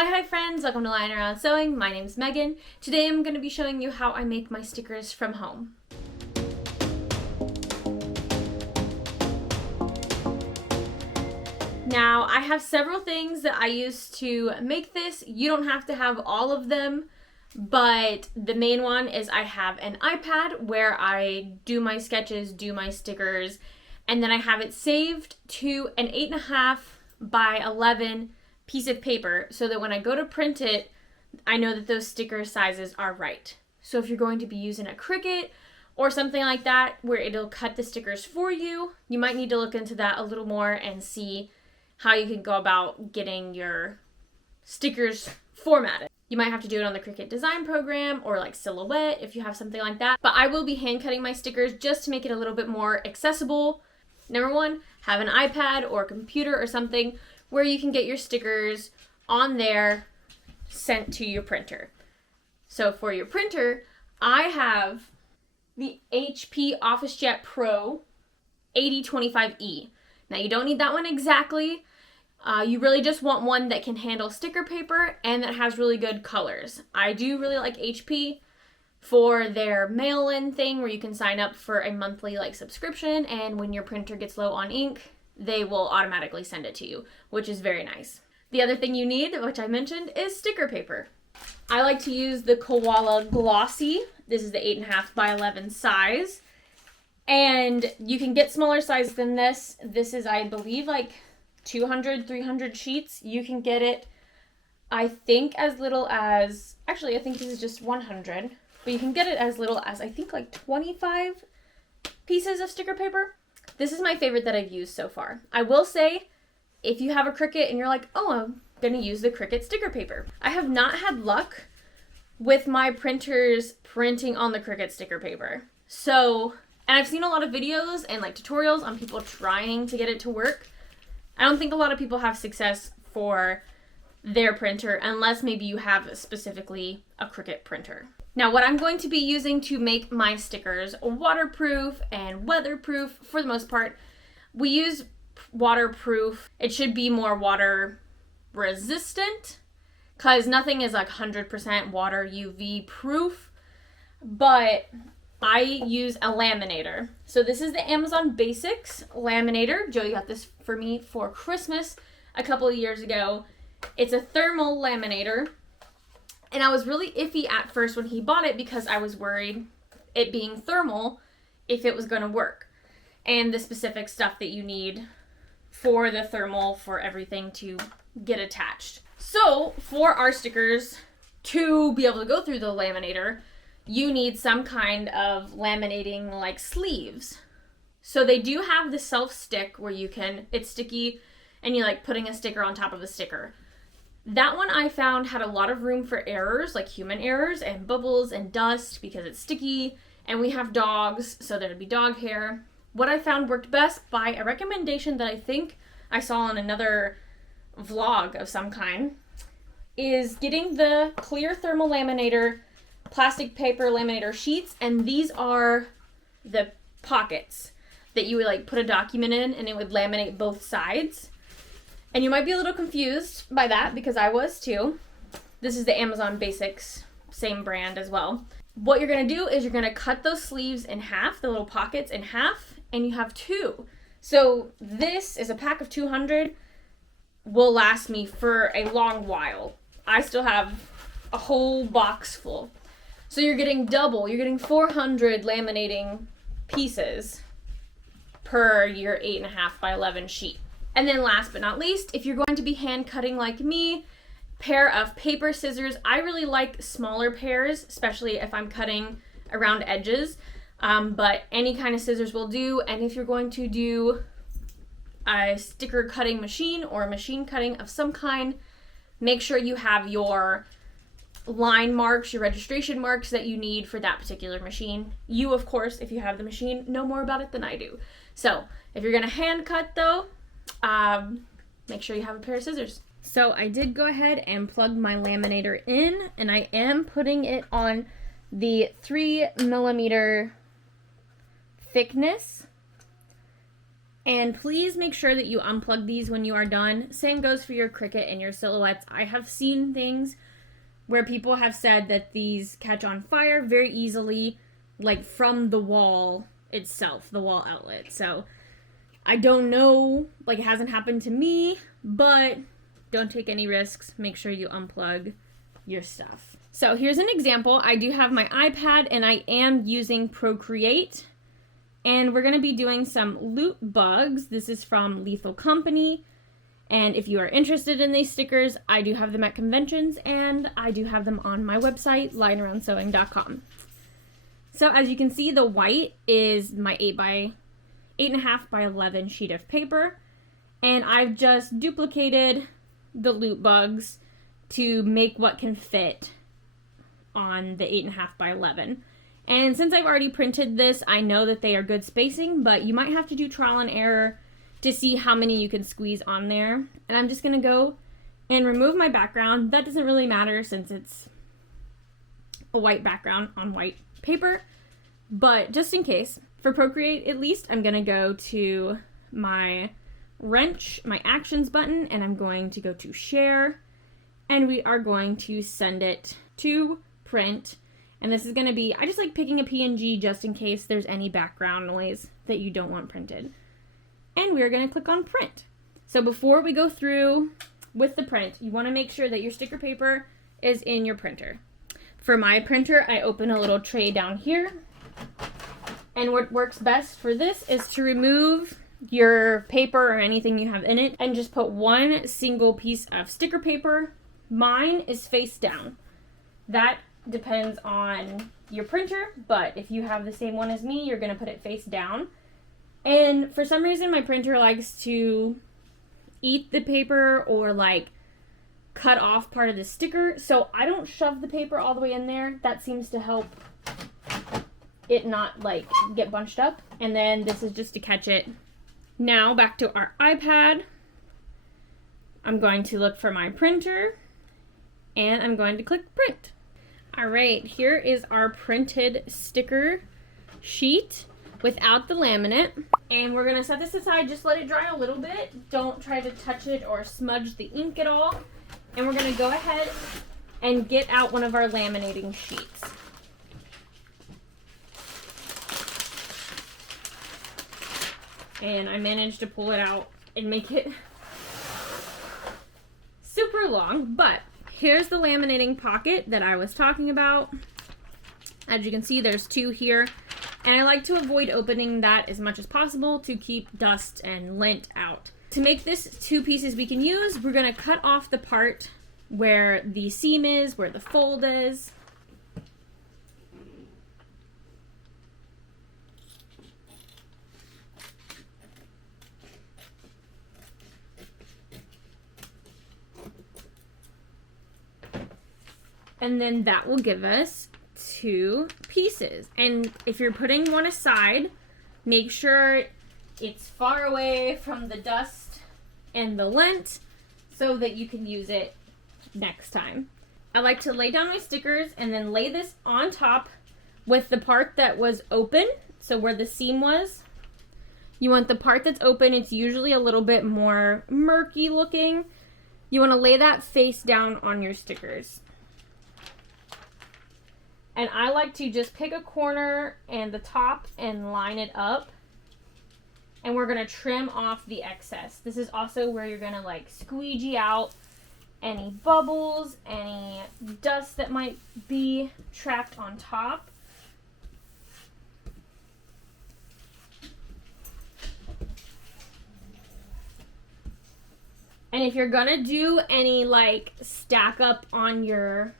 Hi friends, welcome to Lying Around Sewing. My name's Megan. Today I'm going to be showing you how I make my stickers from home. Now I have several things that I use to make this. You don't have to have all of them, but the main one is I have an iPad where I do my sketches, do my stickers, and then I have it saved to an 8.5 by 11 piece of paper so that when I go to print it, I know that those sticker sizes are right. So if you're going to be using a Cricut or something like that where it'll cut the stickers for you, you might need to look into that a little more and see how you can go about getting your stickers formatted. You might have to do it on the Cricut design program or like Silhouette if you have something like that. But I will be hand cutting my stickers just to make it a little bit more accessible. Number one, have an iPad or computer or something where you can get your stickers on there sent to your printer. So for your printer, I have the HP OfficeJet Pro 8025E. Now you don't need that one exactly. You really just want one that can handle sticker paper and that has really good colors. I do really like HP for their mail-in thing where you can sign up for a monthly subscription, and when your printer gets low on ink, they will automatically send it to you, which is very nice. The other thing you need, which I mentioned, is sticker paper. I like to use the Koala Glossy. This is the 8.5 by 11 size. And you can get smaller size than this. This is, I believe, 200, 300 sheets. You can get it, I think, as little as, actually, I think this is just 100. But you can get it as little as, I think, 25 pieces of sticker paper. This is my favorite that I've used so far. I will say, if you have a Cricut and you're like, oh, I'm going to use the Cricut sticker paper. I have not had luck with my printers printing on the Cricut sticker paper. So, and I've seen a lot of videos and tutorials on people trying to get it to work. I don't think a lot of people have success for their printer unless maybe you have specifically a Cricut printer. Now what I'm going to be using to make my stickers waterproof and weatherproof for the most part, we use waterproof. It should be more water resistant because nothing is 100% water UV proof, but I use a Laminator. So this is the Amazon Basics Laminator. Joey got this for me for Christmas a couple of years ago. It's a thermal laminator. And I was really iffy at first when he bought it because I was worried, it being thermal, if it was going to work. And the specific stuff that you need for the thermal, for everything to get attached. So for our stickers to be able to go through the laminator, you need some kind of laminating sleeves. So they do have the self-stick where you can, it's sticky and you putting a sticker on top of a sticker. That one I found had a lot of room for errors, human errors and bubbles and dust because it's sticky, and we have dogs, so there'd be dog hair. What I found worked best by a recommendation that I think I saw on another vlog of some kind is getting the clear thermal laminator, plastic paper laminator sheets, and these are the pockets that you would put a document in and it would laminate both sides. And you might be a little confused by that because I was too. This is the Amazon Basics, same brand as well. What you're going to do is you're going to cut those sleeves in half, the little pockets in half, and you have two. So this is a pack of 200, will last me for a long while. I still have a whole box full. So you're getting double, you're getting 400 laminating pieces per your 8.5 by 11 sheet. And then last but not least, if you're going to be hand cutting like me, pair of paper scissors. I really like smaller pairs, especially if I'm cutting around edges, but any kind of scissors will do. And if you're going to do a sticker cutting machine or a machine cutting of some kind, make sure you have your line marks, your registration marks that you need for that particular machine. You, of course, if you have the machine, know more about it than I do. So if you're going to hand cut though, make sure you have a pair of scissors. So I did go ahead and plug my laminator in, and I am putting it on the 3mm thickness. And please make sure that you unplug these when you are done. Same goes for your Cricut and your silhouettes. I have seen things where people have said that these catch on fire very easily, like from the wall itself, the wall outlet. So I don't know, like it hasn't happened to me, but don't take any risks. Make sure you unplug your stuff. So here's an example. I do have my iPad and I am using Procreate. And we're going to be doing some loot bugs. This is from Lethal Company. And if you are interested in these stickers, I do have them at conventions and I do have them on my website, lyingaroundsewing.com. So as you can see, the white is my 8.5 by 11 sheet of paper. And I've just duplicated the loot bugs to make what can fit on the 8.5 by 11. And since I've already printed this, I know that they are good spacing, but you might have to do trial and error to see how many you can squeeze on there. And I'm just going to go and remove my background. That doesn't really matter since it's a white background on white paper. But just in case, for Procreate at least, I'm going to go to my wrench, my actions button, and I'm going to go to share. And we are going to send it to print. And this is going to be, I just like picking a PNG just in case there's any background noise that you don't want printed. And we're going to click on print. So before we go through with the print, you want to make sure that your sticker paper is in your printer. For my printer, I open a little tray down here. And what works best for this is to remove your paper or anything you have in it and just put one single piece of sticker paper. Mine is face down. That depends on your printer, but if you have the same one as me, you're going to put it face down. And for some reason, my printer likes to eat the paper or like cut off part of the sticker, so I don't shove the paper all the way in there. That seems to help it not like get bunched up. And then this is just to catch it. Now back to our iPad. I'm going to look for my printer and I'm going to click print. Alright, here is our printed sticker sheet without the laminate. And we're going to set this aside, just let it dry a little bit. Don't try to touch it or smudge the ink at all. And we're going to go ahead and get out one of our laminating sheets. And I managed to pull it out and make it super long, but here's the laminating pocket that I was talking about. As you can see, there's two here. And I like to avoid opening that as much as possible to keep dust and lint out. To make this two pieces we can use, we're going to cut off the part where the seam is, where the fold is. And then that will give us two pieces. And if you're putting one aside, make sure it's far away from the dust and the lint so that you can use it next time. I like to lay down my stickers and then lay this on top with the part that was open, so where the seam was. You want the part that's open, it's usually a little bit more murky looking. You want to lay that face down on your stickers. And I like to just pick a corner and the top and line it up. And we're going to trim off the excess. This is also where you're going to like squeegee out any bubbles, any dust that might be trapped on top. And if you're going to do any like stack up on your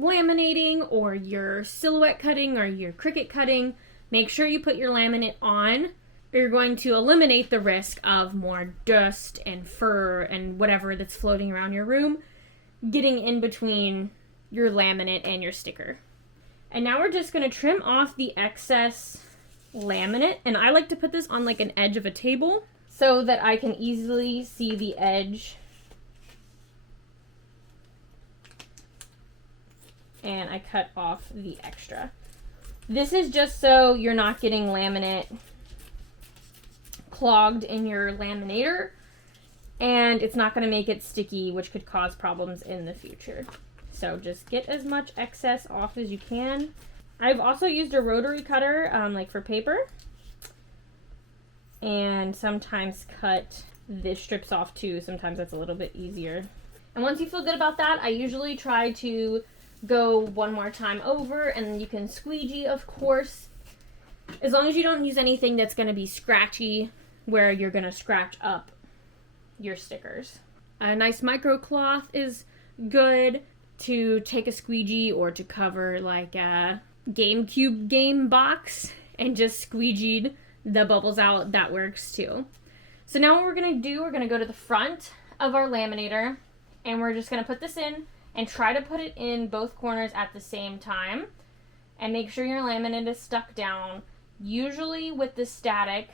laminating or your silhouette cutting or your Cricut cutting, make sure you put your laminate on. You're going to eliminate the risk of more dust and fur and whatever that's floating around your room getting in between your laminate and your sticker. And now we're just going to trim off the excess laminate, and I like to put this on like an edge of a table so that I can easily see the edge. And I cut off the extra. This is just so you're not getting laminate clogged in your laminator, and it's not going to make it sticky, which could cause problems in the future. So just get as much excess off as you can. I've also used a rotary cutter, like for paper, and sometimes cut the strips off too. Sometimes that's a little bit easier. And once you feel good about that, I usually try to go one more time over, and you can squeegee, of course, as long as you don't use anything that's going to be scratchy where you're going to scratch up your stickers. A nice micro cloth is good to take a squeegee or to cover like a GameCube game box and just squeegeed the bubbles out. That works too. So now what we're going to do, we're going to go to the front of our laminator, and we're just going to put this in and try to put it in both corners at the same time, and make sure your laminate is stuck down. Usually with the static,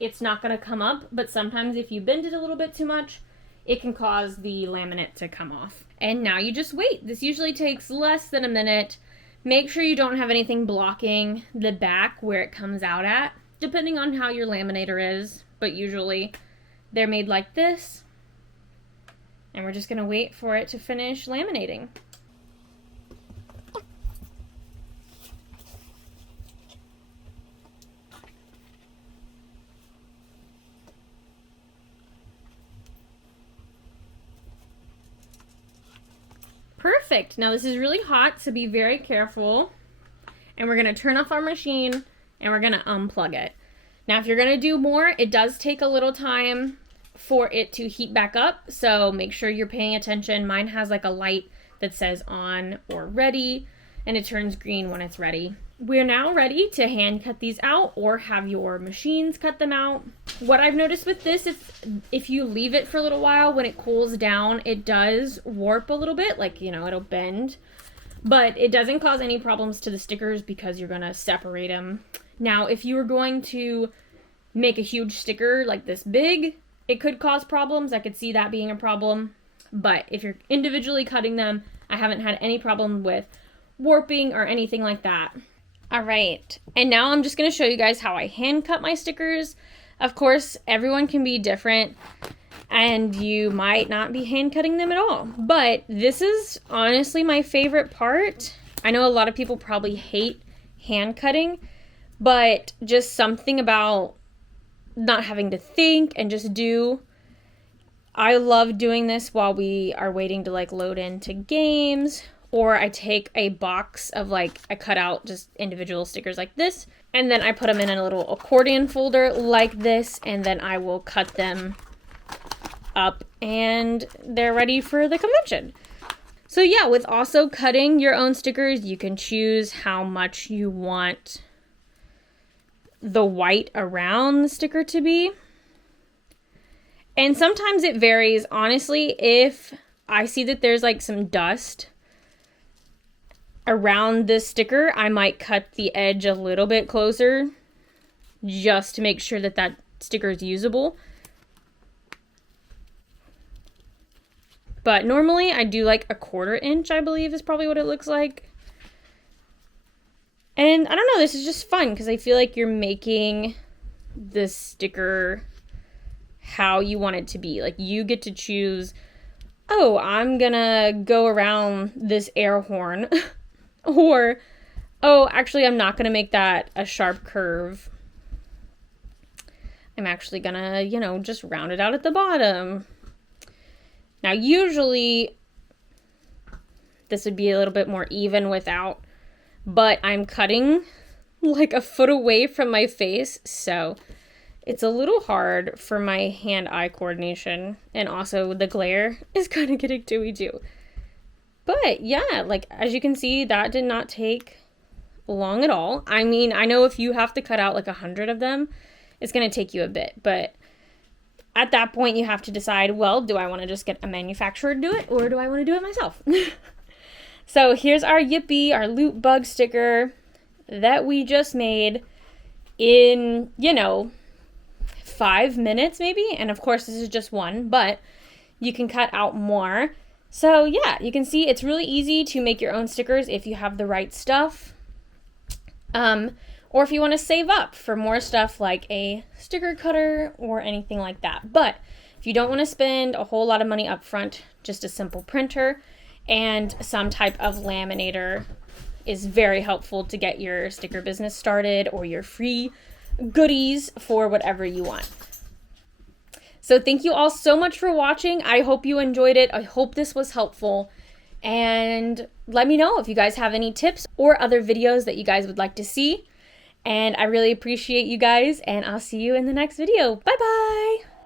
it's not going to come up, but sometimes if you bend it a little bit too much, it can cause the laminate to come off. And now you just wait. This usually takes less than a minute. Make sure you don't have anything blocking the back where it comes out at, depending on how your laminator is, but usually they're made like this. And we're just going to wait for it to finish laminating. Perfect. Now this is really hot, so be very careful. And we're going to turn off our machine and we're going to unplug it. Now if you're going to do more, it does take a little time for it to heat back up, so make sure you're paying attention. Mine has like a light that says on or ready, and it turns green when it's ready. We're now ready to hand cut these out or have your machines cut them out. What I've noticed with this is if you leave it for a little while, when it cools down, it does warp a little bit, like, you know, it'll bend, but it doesn't cause any problems to the stickers because you're gonna separate them. Now, if you were going to make a huge sticker like this big, it could cause problems. I could see that being a problem. But if you're individually cutting them, I haven't had any problem with warping or anything like that. All right. And now I'm just going to show you guys how I hand cut my stickers. Of course, everyone can be different and you might not be hand cutting them at all. But this is honestly my favorite part. I know a lot of people probably hate hand cutting, but just something about not having to think and just do. I love doing this while we are waiting to like load into games, or I take a box of like, I cut out just individual stickers like this, and then I put them in a little accordion folder like this, and then I will cut them up and they're ready for the convention. So yeah, with also cutting your own stickers, you can choose how much you want the white around the sticker to be. And sometimes it varies. Honestly, if I see that there's like some dust around this sticker, I might cut the edge a little bit closer just to make sure that that sticker is usable. But normally I do like 1/4 inch, I believe is probably what it looks like. And I don't know, this is just fun because I feel like you're making the sticker how you want it to be. Like you get to choose, oh, I'm gonna go around this air horn. Or, oh, actually I'm not gonna make that a sharp curve. I'm actually gonna, you know, just round it out at the bottom. Now usually this would be a little bit more even without, but I'm cutting like a foot away from my face, so it's a little hard for my hand-eye coordination, and also the glare is kind of getting to me too. But yeah, like as you can see, that did not take long at all. I mean, I know if you have to cut out like 100 of them, it's going to take you a bit, but at that point you have to decide, well, do I want to just get a manufacturer to do it, or do I want to do it myself? So here's our Yippee, our loot bug sticker that we just made in, you know, 5 minutes maybe. And of course this is just one, but you can cut out more. So yeah, you can see it's really easy to make your own stickers if you have the right stuff. or if you want to save up for more stuff like a sticker cutter or anything like that. But if you don't want to spend a whole lot of money up front, just a simple printer and some type of laminator is very helpful to get your sticker business started or your free goodies for whatever you want. So thank you all so much for watching. I hope you enjoyed it. I hope this was helpful. And let me know if you guys have any tips or other videos that you guys would like to see. And I really appreciate you guys, and I'll see you in the next video. Bye-bye!